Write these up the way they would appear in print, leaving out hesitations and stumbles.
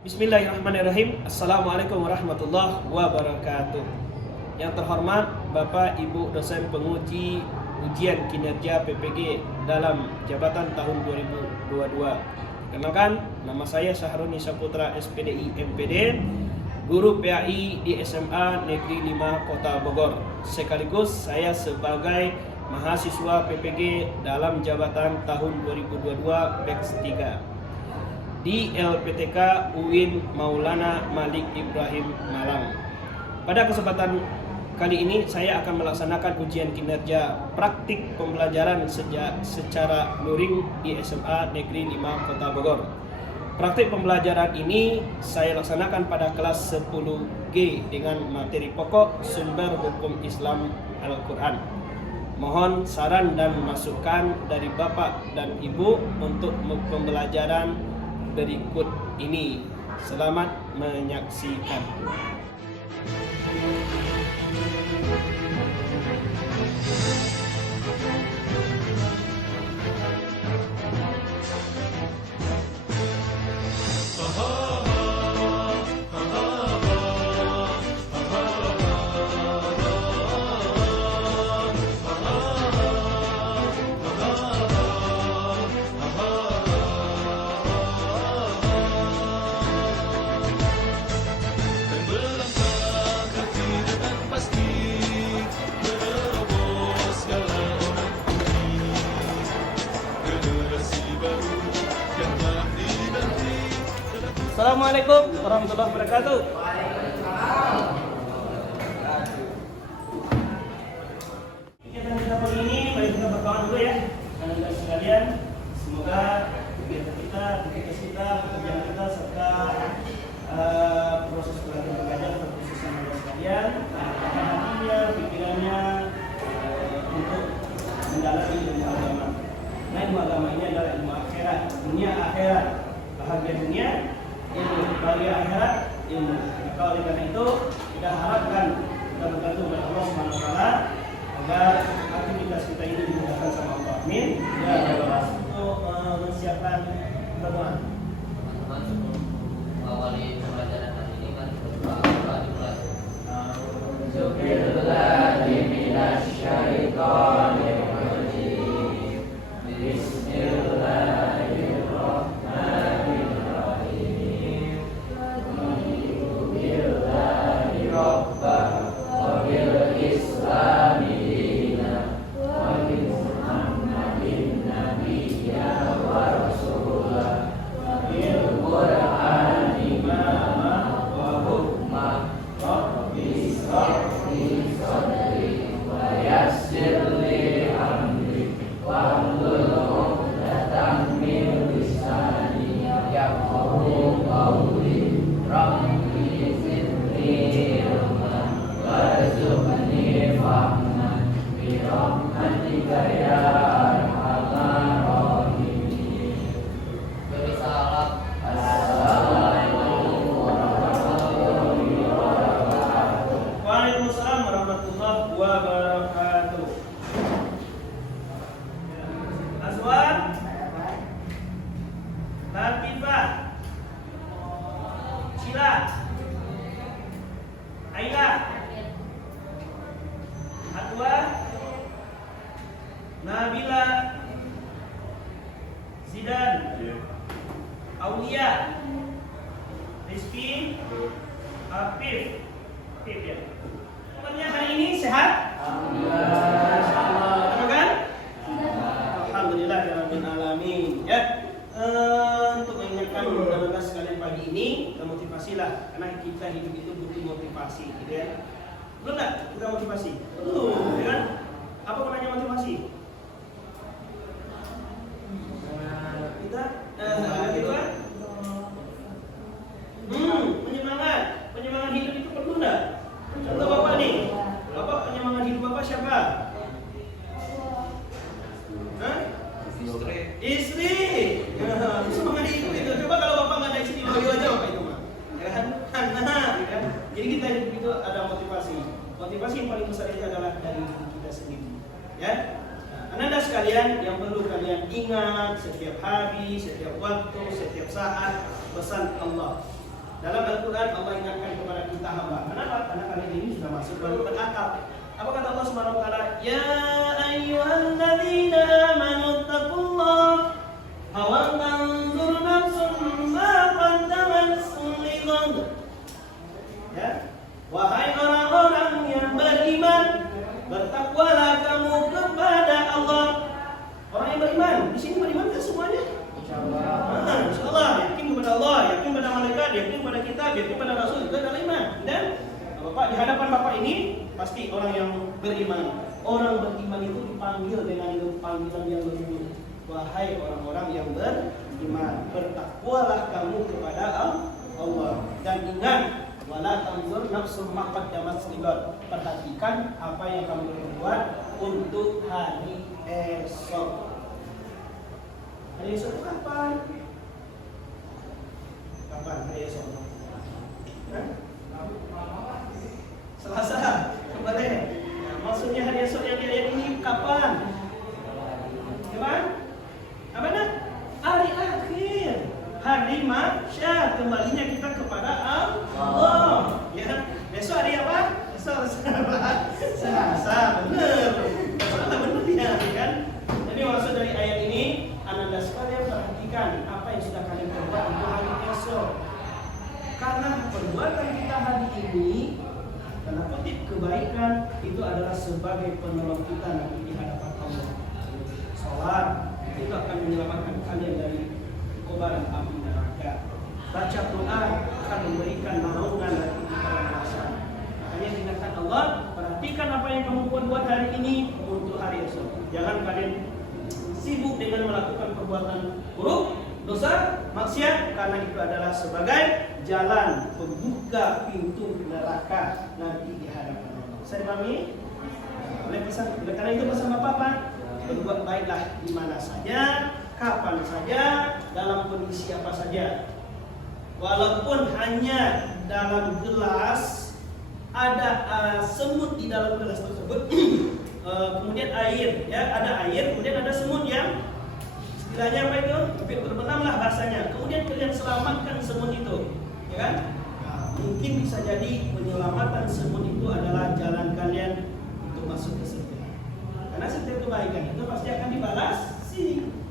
Bismillahirrahmanirrahim. Assalamualaikum warahmatullahi wabarakatuh. Yang terhormat Bapak Ibu dosen penguji ujian kinerja PPG dalam jabatan tahun 2022. Kenalkan, nama saya Syahroni Saputra SPDI MPD, guru PAI di SMA Negeri 5 Kota Bogor. Sekaligus saya sebagai mahasiswa PPG dalam jabatan tahun 2022 batch 3 di LPTK UIN Maulana Malik Ibrahim Malang. Pada kesempatan kali ini saya akan melaksanakan ujian kinerja praktik pembelajaran secara luring di SMA Negeri 5 Kota Bogor. Praktik pembelajaran ini saya laksanakan pada kelas 10G dengan materi pokok sumber hukum Islam Al-Quran. Mohon saran dan masukan dari Bapak dan Ibu untuk pembelajaran berikut ini. Selamat menyaksikan. Assalamualaikum warahmatullahi wabarakatuh. Kegiatan kita pagi ini, mari kita berdoa dulu ya. Anda sekalian, semoga kegiatan kita, aktivitas kita, pekerjaan kita, serta proses belajar terkhusus Anda sekalian, hatinya, pikirannya untuk mendalami ilmu agama. Nah, ilmu agama ini adalah ilmu akhirat, dunia akhirat, bahagia dunia, ilmu bahagia akhirat, ilmu. Maka oleh karena itu kita harapkan kita bergantung kepada Allah Subhanahu wa taala agar aktivitas kita ini dimudahkan sama Allah. Amin. Ya Allah, untuk menyiapkan pertemuan. Teman-teman, sebelum mengawali pembelajaran hari ini kan berdoa dimulai. Auzubillahi minasyaitonir rajim. Bismillahirrahmanirrahim. Alhamdulillahi rabbana wa bil islami dina wa bi Muhammadin nabiyya wa rasulah wa bil Qur'ani imama wa hukma rabbi shrah li sadri wa yassir li amri wahlul 'uqdatam min lisani yafqahu qawli rabbi zidni ilman warzuqni fahman bi rahmatika ya arhamar rahimin. Beri salam. Assalamualaikum warahmatullahi wabarakatuh. Waalaikumsalam warahmatullahi wabarakatuh. Azwan, Latifah, Cila, Aila, Atwa, Nabila, Zidan, Aulia, Rizky, Afif, ya. Pokoknya hari ini sehat? Alhamdulillah. Kan? Alhamdulillah ya rabbil alamin. Ya. Untuk mengingatkan teman-teman sekalian pagi ini, termotivasilah karena kita hidup itu butuh motivasi, gitu ya. Belum nggak kita motivasi? Belum, ya kan? Apa gunanya motivasi? Kita penyemangat hidup itu perlu nggak? Contoh Bapak nih, Bapak penyemangat hidup Bapak siapa? Hah? Istri. Ya, semangat hidup itu. Coba kalau Bapak nggak ada istri, loyo aja Bapak itu mah. Ya kan? Ya kan? Jadi kita hidup itu ada motivasi. Motivasi yang paling besar itu adalah dari diri kita sendiri. Ya. Anda sekalian yang perlu kalian ingat setiap hari, setiap waktu, setiap saat pesan Allah. Dalam Al-Quran Allah ingatkan kepada kita hamba. Kenapa? Karena kalian ini sudah masuk baru berakal. Apa kata Allah Subhanahu wa taala? Ya ayyuhalladzina amanu taqullaha wa tanzur nafsum ma qaddamat lighad. Ya. Wahai orang-orang yang beriman, bertakwalah kamu kepada Allah. Orang yang beriman, di sini beriman kan semuanya? Insyaallah, yakin kepada Allah, yakin kepada malaikat, yakin kepada kitab, yakin kepada Rasul, itu adalah iman. Dan Bapak di hadapan Bapak ini pasti orang yang beriman. Orang beriman itu dipanggil dengan panggilan yang lembut. Wahai orang-orang yang beriman, bertakwalah kamu kepada Allah. Dan ingat, wala tanzur nafsum ma qaddamat lighad. Perhatikan apa yang kamu perbuat untuk hari esok. Hari esok itu kapan? Kapan hari esok? Selasa, kemarin. Maksudnya hari esok yang di ayat ini kapan? Kapan? Apa nak? Hari akhir, hari mahsyar, kembalinya kita kepada Allah. Ya, besok hari apa? Besok Selasa, benar. Salah benar ya, kan? Jadi maksud dari ayat ini, Anda sekalian perhatikan apa yang sudah kalian perbuat untuk hari esok. Karena perbuatan kita hari ini, tanda kutip kebaikan, itu adalah sebagai penolong kita nanti di hadapan Allah. Salat itu akan menyelamatkan kalian dari kobaran api neraka. Baca Quran akan memberikan naungan nanti di padang mahsyar. Makanya diingatkan Allah, perhatikan apa yang kamu buat hari ini untuk hari esok. Jangan kalian sibuk dengan melakukan perbuatan buruk, dosa, maksiat, karena itu adalah sebagai jalan pembuka pintu neraka nanti di hadapan Allah. Saya pahami? Oleh karena itu pesan Bapak, berbuat baiklah di mana saja, kapan saja, dalam kondisi apa saja. Walaupun hanya dalam gelas ada semut di dalam gelas tersebut, kemudian air, ya ada air, kemudian ada semut yang istilahnya apa itu? Berbenamlah bahasanya. Kemudian kalian selamatkan semut itu, ya kan? Nah, mungkin bisa jadi penyelamatan semut itu adalah jalan kalian untuk masuk ke surga. Karena setiap kebaikan itu pasti akan dibalas.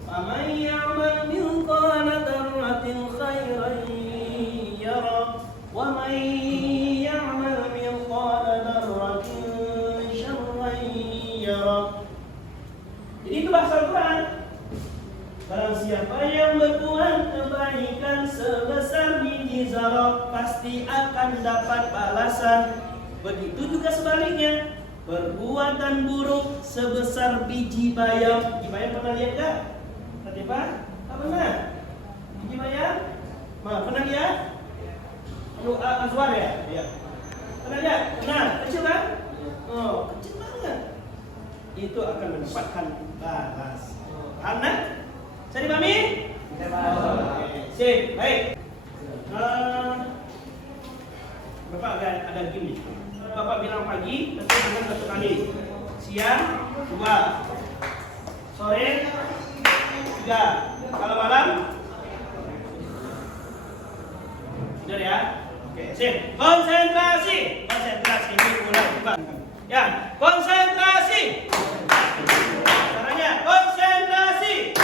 Faman ya'mal mithqala dzarratin khairan yara wa man ya'mal mithqala dzarratin syarran yara. Jadi itu bahasa Al-Quran. Barang siapa yang berbuat kebaikan sebesar biji zarah, pasti akan dapat balasan. Begitu juga sebaliknya. Perbuatan buruk sebesar biji bayam. Biji bayam pernah lihat tak? Tadi Pak? Tak pernah. Biji bayam? Pernah lihat? Azwar ya? Iya. Pernah lihat? Pernah. Kecil kan? Oh, kecil banget. Itu akan mendapatkan balas. Paham tak? Saya dipahami? Sip, baik. Bapak ada game nih. Bapak bilang pagi, tentu dengan satu kali. Siang, 2. Sore, 3. Kalau malam, benar ya? Oke, sip. Konsentrasi. Konsentrasi. Ini mulai. Ya, konsentrasi. Caranya, konsentrasi.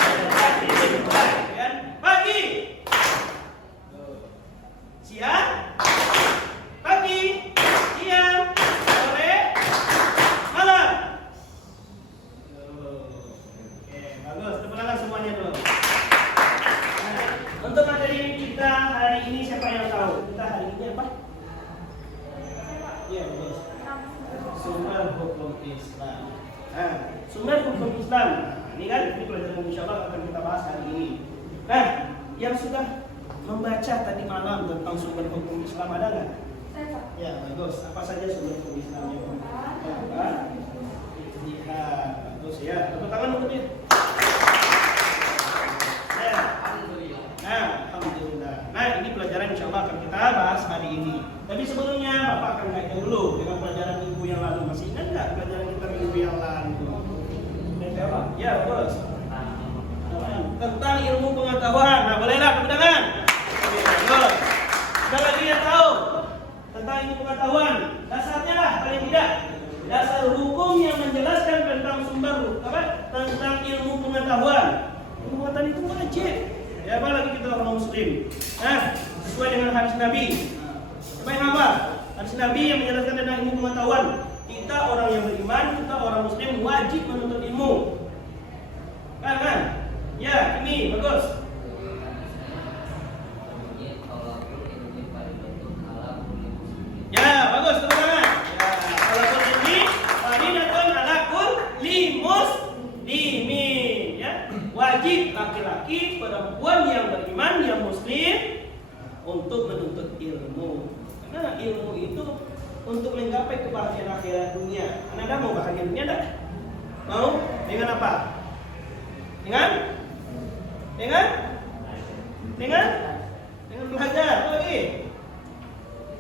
Pagi, siang, pagi, siang, sore, malam. Oke, bagus. Tepuk tangan semuanya dulu. Nah, untuk materi kita hari ini siapa yang tahu? Kita hari ini apa? Iya, bagus. Sumber hukum Islam. Nah, sumber hukum Islam. Ini kan, ini pelajaran insyaallah akan kita bahas hari ini. Nah, yang sudah membaca tadi malam tentang sumber hukum Islam ada nggak? Ya, bagus. Apa saja sumber hukum Islam yang apa? Lihat, bagus ya. Tepuk tangan untuk dia. Ya. Nah, alhamdulillah. Nah, ini pelajaran insyaallah akan kita bahas hari ini. Tapi sebelumnya Bapak akan kaitkan dulu dengan pelajaran minggu yang lalu. Masih ingat nggak pelajaran kita minggu yang lalu? Ya, bagus. Tentang ilmu pengetahuan. Nah, bolehlah tepuk tangan. Bagus. Sekali lagi ilmu pengetahuan. Dasarnya lah paling tidak. Dasar hukum yang menjelaskan tentang sumber tentang ilmu pengetahuan. Ilmu pengetahuan itu wajib. Ya, apalagi kita orang muslim. Nah, sesuai dengan hadis Nabi. Baik apa? Hadis Nabi yang menjelaskan tentang ilmu pengetahuan. Kita orang yang beriman, kita orang muslim wajib menuntut ilmu. Kan? Ya, ini bagus. Ya, bagus, tepuk tangan. Ya, kalau ini faridatun ala kulli muslimin, ya. Wajib laki-laki, perempuan yang beriman, yang muslim untuk menuntut ilmu. Karena ilmu itu untuk menggapai kebahagiaan akhirat dunia. Anda mau bahagia dunia enggak? Mau? Dengan apa? Dengan belajar. Apa lagi?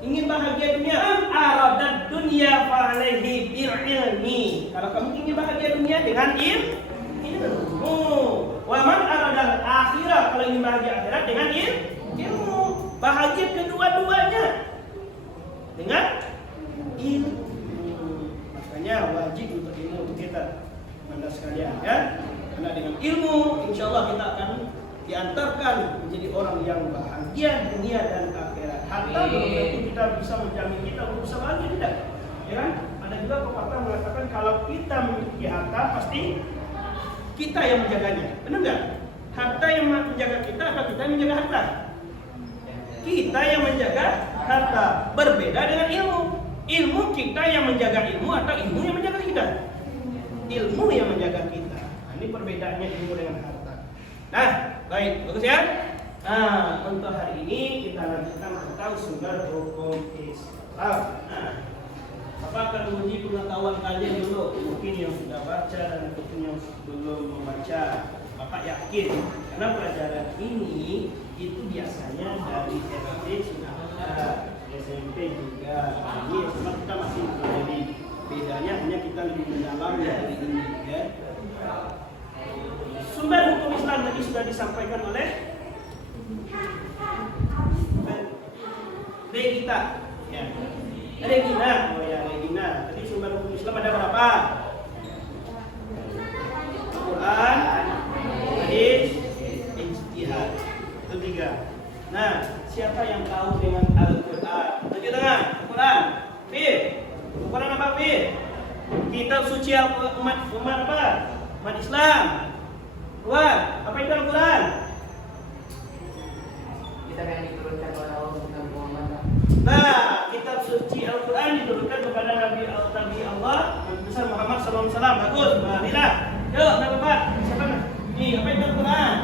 Ingin bahagia dunia, aradat dunia fa'alaihi bil'ilmi. Kalau kamu ingin bahagia dunia dengan ilmu. Wa man aradal akhirah, kalau ingin bahagia akhirat dengan ilmu. Bahagia kedua-duanya dengan ilmu. Makanya wajib untuk ilmu untuk kita, Anda sekalian, ya. Karena dengan ilmu, insya Allah kita akan diantarkan menjadi orang yang bahagia dunia dan akhirat. Harta belum tentu kita bisa menjamin kita untuk bisa bahagia, tidak. Ya kan? Ada juga pepatah mengatakan kalau kita memiliki harta pasti kita yang menjaganya. Benar nggak? Harta yang menjaga kita atau kita yang menjaga harta? Kita yang menjaga harta. Berbeda dengan ilmu. Ilmu kita yang menjaga ilmu atau ilmu yang menjaga kita? Ilmu yang menjaga kita. Nah, ini perbedaannya ilmu dengan harta. Nah, baik, bagus ya. Nah, untuk hari ini kita lanjutkan tentang sumber hukum Islam. Nah, apa akan menguji pengetahuan kalian dulu? Mungkin yang sudah baca dan mungkin yang belum membaca. Bapak yakin karena pelajaran ini itu biasanya dari SD sudah ada, SMP juga. Ini cuma kita masih jadi bedanya hanya kita lebih mendalam dari ini, ya. Sumber hukum Islam tadi sudah disampaikan oleh Regina, ya. Regina, oh ya Regina. Tadi sumber hukum Islam ada berapa? Quran, hadis, ijtihad. Itu 3. Nah, siapa yang tahu dengan Al-Quran? Tunjuk tangan. Quran. Fir. Quran apa Fir? Kitab suci umat apa? Umat Islam. Quran. Apa itu Al-Quran? Kitab yang diturunkan oleh Allah Subhanahu wa Ta'ala. Nah, kitab suci Al-Quran diturunkan kepada Nabi Allah besar Muhammad SAW. Bagus. Alhamdulillah. Yuk, Bapak. Siapa? Nih, apa itu Al-Quran?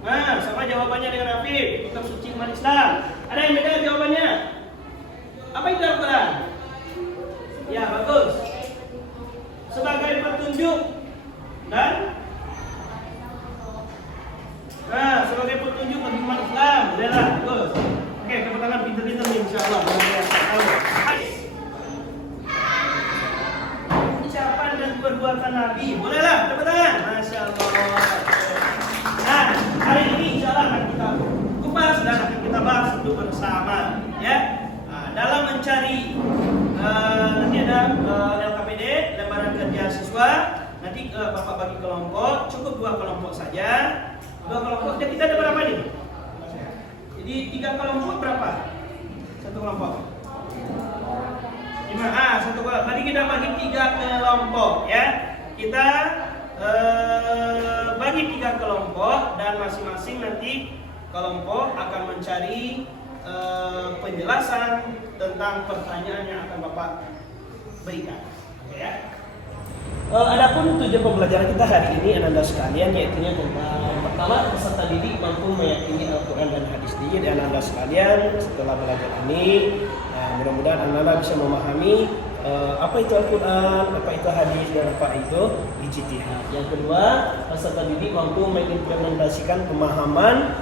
Nah, sama jawabannya dengan Afif. Kitab suci umat Islam. Ada yang beda jawabannya? Apa itu Al-Quran? Ya, bagus. Sebagai petunjuk dan sebagai petunjuk bagi umat Islam. Bolehlah, bagus. Oke, tepuk tangan pintar-pintar nih, insyaallah. Ucapan dan perbuatan Nabi. Bolehlah, tepuk tangan. Masya Allah. Nah, hari ini insyaallah akan kita kupas dan akan kita bahas untuk bersama, ya. Nah, dalam mencari nanti ada LKPD, lembaran kerja siswa. Nanti Bapak bagi kelompok, cukup 2 kelompok saja. 2 kelompok, jadi kita ada berapa nih? Jadi 3 kelompok berapa? 1 kelompok. 5. 1 kelompok. Tadi kita bagi 3 kelompok, ya. Kita bagi 3 kelompok dan masing-masing nanti kelompok akan mencari penjelasan tentang pertanyaan yang akan Bapak berikan. Oke, ya. Adapun tujuan pembelajaran kita hari ini Anda sekalian yaitu tentang pertama peserta didik mampu meyakini Al-Quran dan hadis. Jadi Anda sekalian setelah belajar ini, mudah-mudahan Anda bisa memahami apa itu Al-Quran, apa itu hadis, dan apa itu ijtihad. Yang kedua, peserta didik mampu mengimplementasikan pemahaman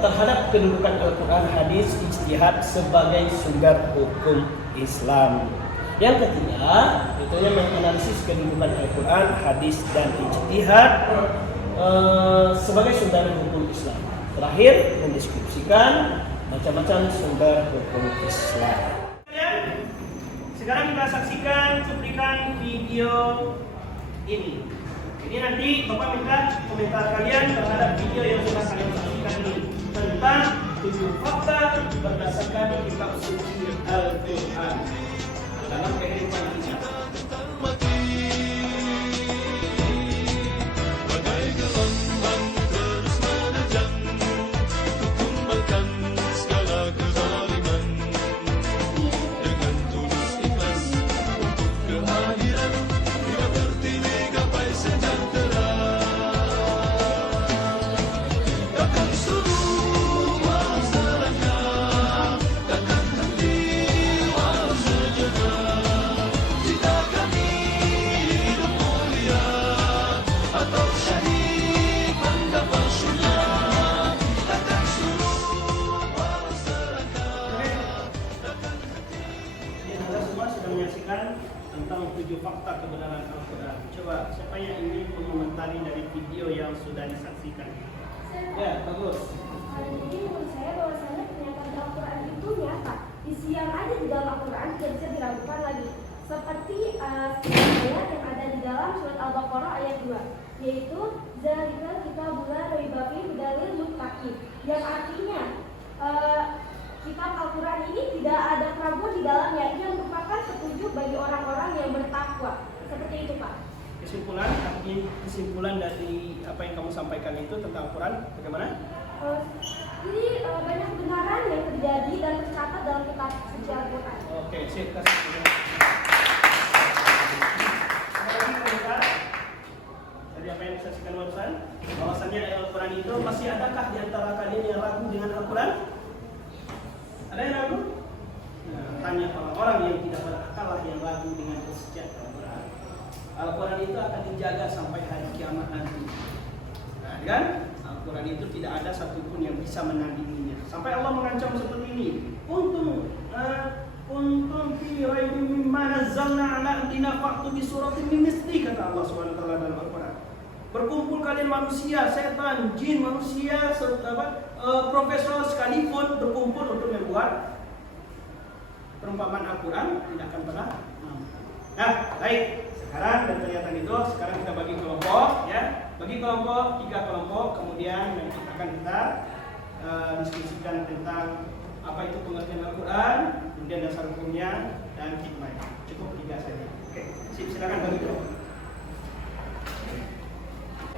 terhadap kedudukan Al-Quran, hadis, ijtihad sebagai sumber hukum Islam. Yang ketiga, tentunya menganalisis kedudukan Al-Quran, hadis, dan ijtihad sebagai sumber hukum Islam. Terakhir, mendeskripsikan macam-macam sumber hukum Islam. Sekarang kita saksikan cuplikan video ini. Ini nanti Bapak minta komentar kalian terhadap video yang sudah kalian saksikan ini tentang 7 fakta berdasarkan kitab suci Al-Quran dalam kehidupan kita. Tentang 7 fakta kebenaran Al-Quran. Coba siapa yang ingin mengomentari dari video yang sudah disaksikan? Ya, bagus. Jadi menurut saya bahwasanya pernyataan Al-Quran itu nyata. Isi yang ada di dalam Al-Quran tidak bisa diragukan lagi. Seperti ayat yang ada di dalam surat Al-Baqarah ayat 2, yaitu Zalikal kitabul la raiba fihi hudalil muttaqin, yang artinya kitab Al-Quran ini tidak ada keraguan di dalamnya. Ia merupakan petunjuk bagi orang-orang yang bertakwa. Seperti itu, Pak. Kesimpulan dari apa yang kamu sampaikan itu tentang Al-Quran bagaimana? Jadi banyak kebenaran yang terjadi dan tercatat dalam kitab suci Al-Quran. Oke, sip. Dari apa yang disaksikan barusan, bahwasannya Al-Quran itu masih adakah di antara kalian yang ragu dengan Al-Quran? Ada yang ragu? Nah, hanya orang-orang yang tidak berakal lah yang ragu dengan kesucian Al-Quran. Al-Quran itu akan dijaga sampai hari kiamat nanti. Nah, kan? Al-Quran itu tidak ada satupun yang bisa menandinginya. Sampai Allah mengancam seperti ini. Kuntum fi raibin mimma nazzalna ala abdina fa'tu bi suratin min mithli, kata Allah Subhanahu wa taala dalam Al-Quran. Berkumpul kalian manusia, setan, jin, manusia, profesor sekalipun berkumpul untuk membuat perumpamaan Al-Quran, tidak akan pernah mampu. Nah, baik. Sekarang dan pernyataan itu sekarang kita bagi kelompok, ya. Bagi kelompok 3 kelompok, kemudian nanti akan kita diskusikan tentang apa itu pengertian Al-Quran, kemudian dasar hukumnya dan hikmahnya. Cukup 3 saja. Oke, silakan bagi kelompok.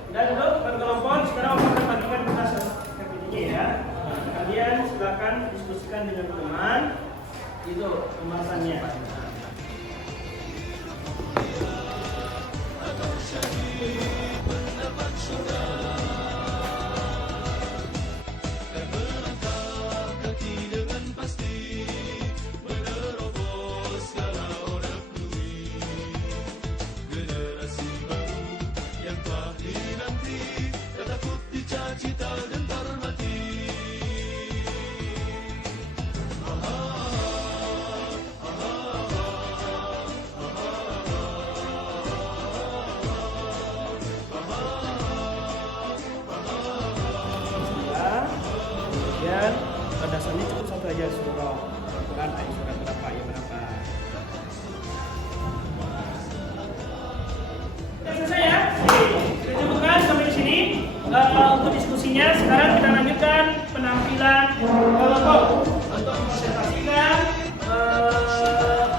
Dan untuk berkelompok sekarang akan bagikan tugas videonya, ya. Kalian silakan diskusikan dengan teman itu pembahasannya. Dan dasarnya cukup satu aja, surah Al-Quran ayat surat berapa ya berapa. Selesai ya. Kita cukupkan sampai di sini untuk diskusinya. Sekarang kita lanjutkan penampilan kelompok untuk mempresentasikan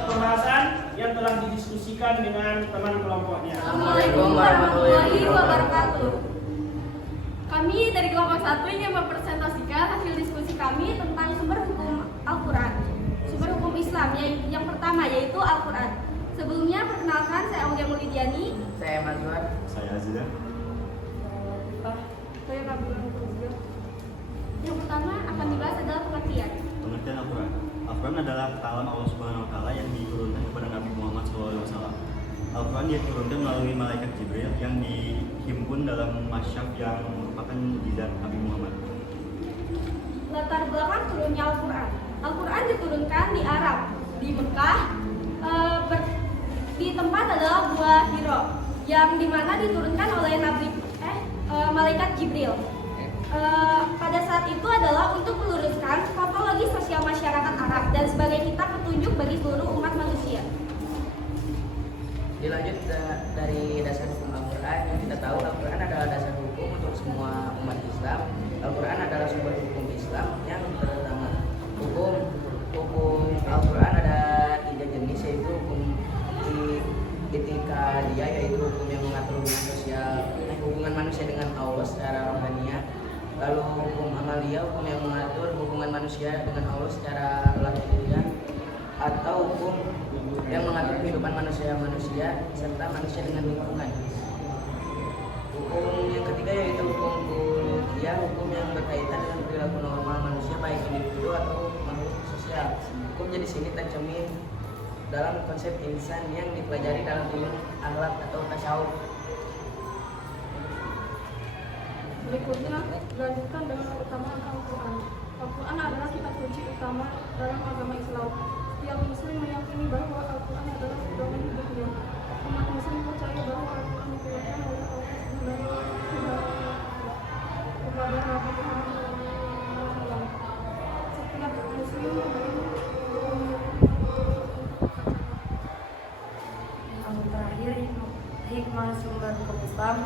pembahasan yang telah didiskusikan dengan teman kelompoknya. Assalamualaikum warahmatullahi wabarakatuh. Kami dari kelompok 1 ingin mempresentasikan hasil diskusi kami tentang sumber hukum Al-Quran, sumber hukum Islam yang pertama yaitu Al-Quran. Sebelumnya perkenalkan, saya Aulia Mulidiani. Saya Mazwan. Saya Azizah. Saya Kabul. Yang pertama akan dibahas adalah pengertian. Pengertian Al-Quran. Al-Quran adalah kalam Allah Subhanahu wa taala yang diturunkan kepada Nabi Muhammad SAW. Al-Quran diturunkan melalui malaikat Jibril yang dihimpun dalam masyaf yang merupakan mukjizat Nabi Muhammad. Latar belakang turunnya Al-Quran. Al-Quran diturunkan di Arab, di Mekah, di tempat adalah Gua Hiro, yang dimana diturunkan oleh malaikat Jibril. Pada saat itu adalah untuk meluruskan foto Arab dan sebagai kitab petunjuk bagi seluruh umat manusia. Dilanjut dari dasar hukum Al-Quran, yang kita tahu Al-Quran adalah dasar hukum untuk semua umat Islam. Al-Quran adalah sumber hukum Islam yang pertama. Hukum Al-Quran ada 3 jenis, yaitu hukum etika dia, yaitu hukum yang mengatur hubungan manusia dengan Allah secara rohaniah. Lalu hukum amalia, hukum yang mengatur hubungan manusia dengan Allah secara lahiriah, atau hukum yang mengatur kehidupan manusia serta manusia dengan lingkungan. Hukum yang ketiga yaitu hukum kuliah, hukum yang berkaitan dengan perilaku normal manusia baik individu atau makhluk sosial. Hukum jadi sini tercermin dalam konsep insan yang dipelajari dalam ilmu akhlak atau tasawuf. Berikutnya dilanjutkan dengan keutamaan Al-Quran. Al-Quran adalah kitab suci utama dalam agama Islam. Setiap muslim meyakini bahwa Al-Quran adalah pedoman hidupnya. Umat muslim percaya bahwa Al-Quran diturunkan oleh Allah kepada Nabi Muhammad SAW. Setiap muslim Yang terakhir, hikmah sumber hukum Islam.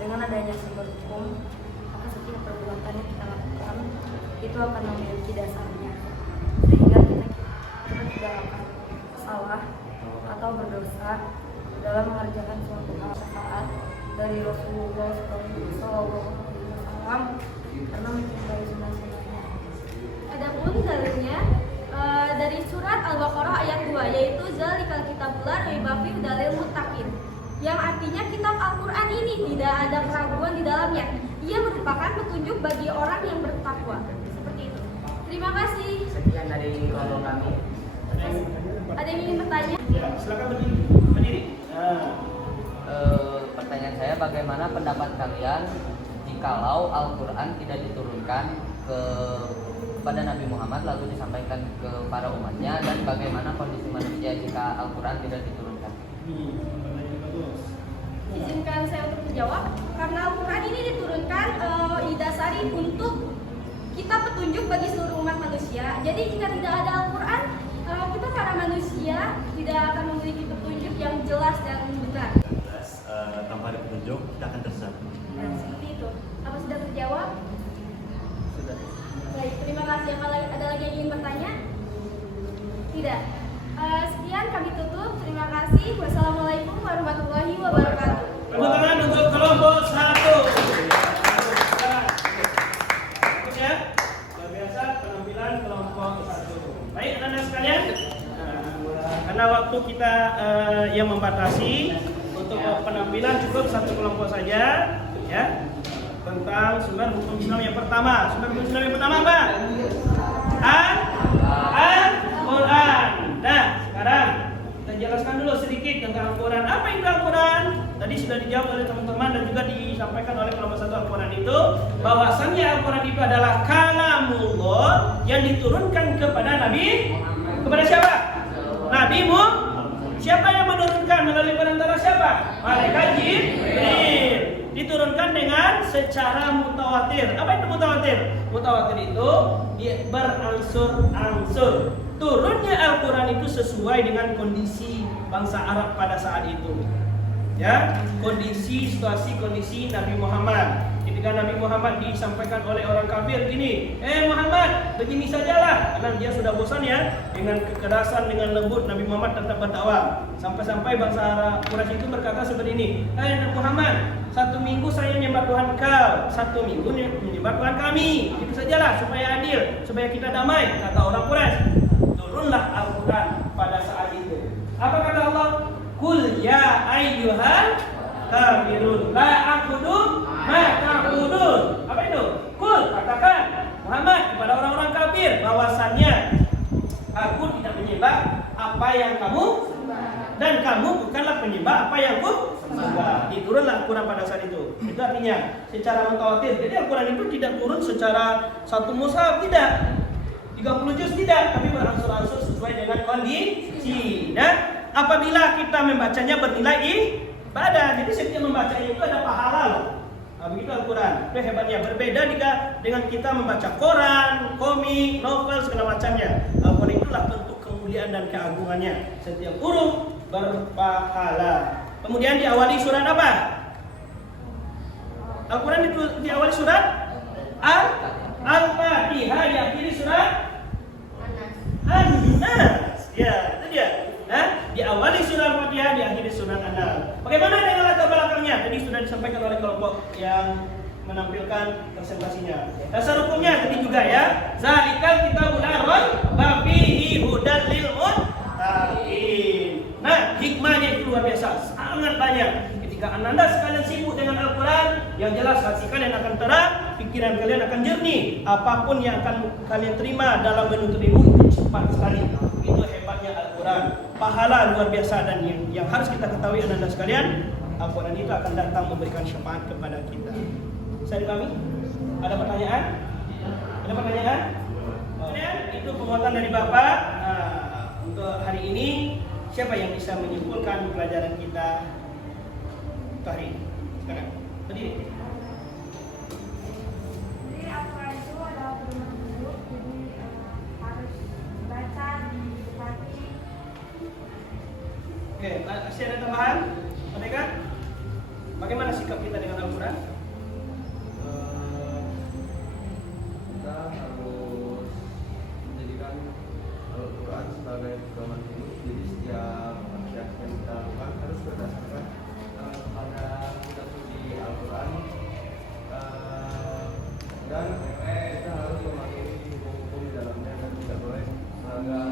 Dengan adanya sumber hukum, maka setiap perbuatan yang kita lakukan itu akan memiliki dasarnya, sehingga kita tidak akan salah atau berdosa dalam mengerjakan suatu hal. Syafaat dari Rasulullah SAW karena mencintai sunnah-sunnahnya. Adapun dalilnya dari surat Al-Baqarah ayat 2, yaitu zalikal kitabul la raiba fihi dalil muttaqin, yang artinya kitab Al-Quran ini tidak ada keraguan di dalamnya. Ia merupakan petunjuk bagi orang yang bertakwa. Seperti itu. Terima kasih. Sekian dari kelompok kami. Ada yang ingin bertanya? Ya, silakan berdiri. Pertanyaan saya, bagaimana pendapat kalian jikalau Al-Quran tidak diturunkan kepada Nabi Muhammad lalu disampaikan ke para umatnya, dan bagaimana kondisi manusia jika Al-Quran tidak diturunkan? Izinkan saya untuk menjawab. Karena Al-Quran ini diturunkan didasari untuk kita petunjuk bagi seluruh umat manusia. Jadi jika tidak ada Al-Quran, kita para manusia tidak akan memiliki petunjuk yang jelas dan benar. Tanpa ada petunjuk kita akan tersesat. Nah, seperti itu. Apa sudah terjawab? Sudah. Baik, terima kasih. Ada lagi yang ingin bertanya? Tidak. Sekian kami tutup. Terima kasih. Wassalamualaikum warahmatullahi wabarakatuh. Tepuk tangan untuk kelompok 1. Ya, luar biasa penampilan kelompok 1. Baik anak-anak sekalian, karena waktu kita yang membatasi, untuk penampilan cukup satu kelompok saja, ya. Tentang sumber hukum Islam yang pertama. Sumber hukum Islam yang pertama apa? Al-Quran. Nah, sekarang kita jelaskan dulu sedikit tentang Al-Quran. Apa itu Al-Quran? Tadi sudah dijawab oleh teman-teman dan juga disampaikan oleh kelompok 1 Al-Quran itu, bahwasannya Al-Quran itu adalah kalamullah yang diturunkan kepada Nabi. Kepada siapa? Nabi Muhammad. Siapa yang menurunkan melalui perantara siapa? Malaikat Jibril. Diturunkan dengan secara mutawatir. Apa itu mutawatir? Mutawatir itu berangsur-angsur. Turunnya Al-Quran itu sesuai dengan kondisi bangsa Arab pada saat itu. Ya, situasi kondisi Nabi Muhammad. Ketika Nabi Muhammad disampaikan oleh orang kafir gini, Muhammad, begini sajalah, karena dia sudah bosan ya dengan kekerasan, dengan lembut Nabi Muhammad tetap berdakwah. Sampai-sampai bangsa Arab Quraisy itu berkata seperti ini, Nabi Muhammad, 1 minggu saya menyembah Tuhan kau, 1 minggu menyembah Tuhan kami. Itu sajalah supaya adil, supaya kita damai, kata orang Quraisy. Turunlah Al-Quran pada saat itu. Apa kata Allah? Qul ya ayyuhal kafirun la a'budu ma ta'budun. Apa itu? Qul, katakan Muhammad kepada orang-orang kafir bahwasannya aku tidak menyembah apa yang kamu dan kamu bukanlah penyembah apa yang aku sembah. Diturunlah Al-Quran pada saat itu. Itu artinya secara mutawatir. Jadi Al-Quran itu tidak turun secara satu mushaf, tidak. 30 juz tidak, tapi berangsur-angsur sesuai dengan kondisi. Nah, apabila kita membacanya bernilai ibadah, jadi setiap membacanya itu ada pahala loh. begitu Al-Quran. Itu hebatnya. Berbeda dengan kita membaca koran, komik, novel, segala macamnya. Al-Quran itulah bentuk kemuliaan dan keagungannya. Setiap huruf berpahala. Kemudian diawali surat apa? Al-Quran itu diawali surat Al-Fatihah, diakhiri surat An-Nas. Ya, itu dia. Nah, diawali surah Al-Fatihah, diakhiri surah An-Nas. Bagaimana dengan latar belakangnya? Tadi sudah disampaikan oleh kelompok yang menampilkan presentasinya. Dasar hukumnya tadi juga ya. Zalikal kitabul la raiba fihi hudal lil muttaqin. Nah, hikmahnya itu luar biasa, sangat banyak. Ketika Anda sekalian sibuk dengan Al-Quran, yang jelas hati kalian akan terang, pikiran kalian akan jernih. Apapun yang akan kalian terima dalam menuntut ilmu itu cepat sekali. Itu hebatnya Al-Quran. Pahala luar biasa, dan yang harus kita ketahui Anda sekalian, Al-Quran itu akan datang memberikan syafaat kepada kita. Saya dipahami? Ada pertanyaan? Ada pertanyaan? Itu penguatan dari Bapak. Untuk hari ini, siapa yang bisa menyimpulkan pelajaran kita hari ini? Silakan. Berdiri. Jadi Al-Quran itu adalah pedoman hidup, jadi harus dibaca, dihati. Oke, masih ada tambahan? Mereka? Bagaimana sikap kita dengan Al-Quran? Kita harus menjadikan Al-Quran sebagai pedoman hidup. Jadi setiap aksi yang kita lakukan harus berdasarkan kepada kitab suci Al-Quran, dan kita harus memahami hukum-hukum di dalamnya dan tidak boleh melanggar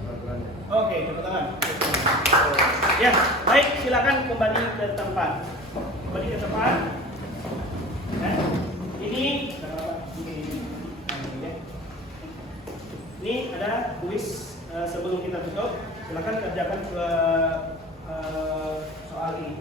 peraturannya. Oke, tepuk tangan. Ya, baik, silakan kembali ke tempat. Kembali ke tempat. Ini ada kuis sebelum kita tutup. Silakan kerjakan soal ini.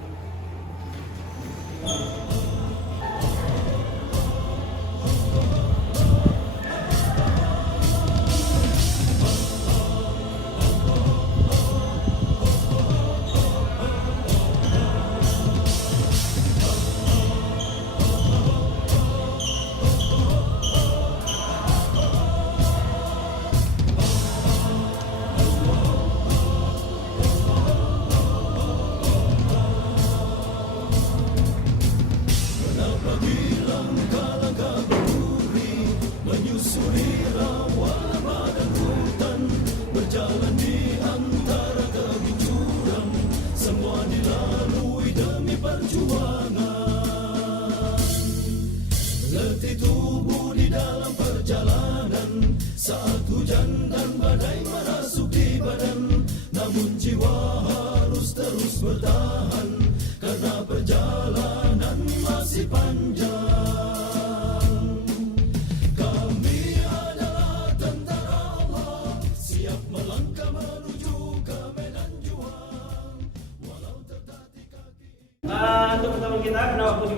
Untuk pertemuan kita, karena waktu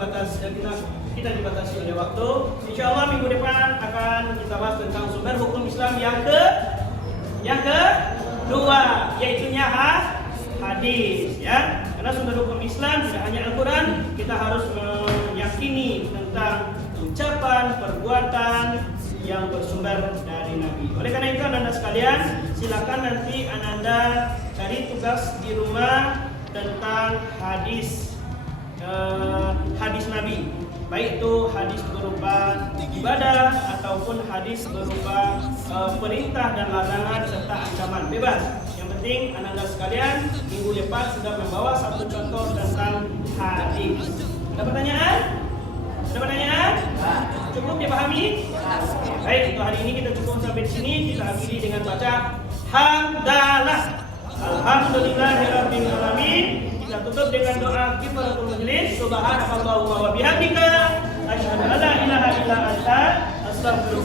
kita dibatasi oleh waktu. Insya Allah minggu depan akan kita bahas tentang sumber hukum Islam yang kedua, yaitu hadis, ya. Karena sumber hukum Islam tidak hanya Al-Quran, kita harus meyakini tentang ucapan, perbuatan yang bersumber dari Nabi. Oleh karena itu, Anda sekalian, silakan nanti Anda cari tugas di rumah tentang hadis Nabi, baik itu hadis berupa ibadah ataupun hadis berupa perintah dan larangan serta ancaman, bebas. Yang penting Anda sekalian minggu depan sudah membawa satu contoh tentang hadis. Ada pertanyaan? Ada pertanyaan? Cukup dipahami? Baik, untuk hari ini kita cukup sampai di sini. Kita akhiri dengan baca hamdalah. Alhamdulillahirabbil alamin. Kita tutup dengan doa kifaratul majlis. Subhanakallahumma wa bihamdika asyhadu an la ilaha illa anta astaghfiruka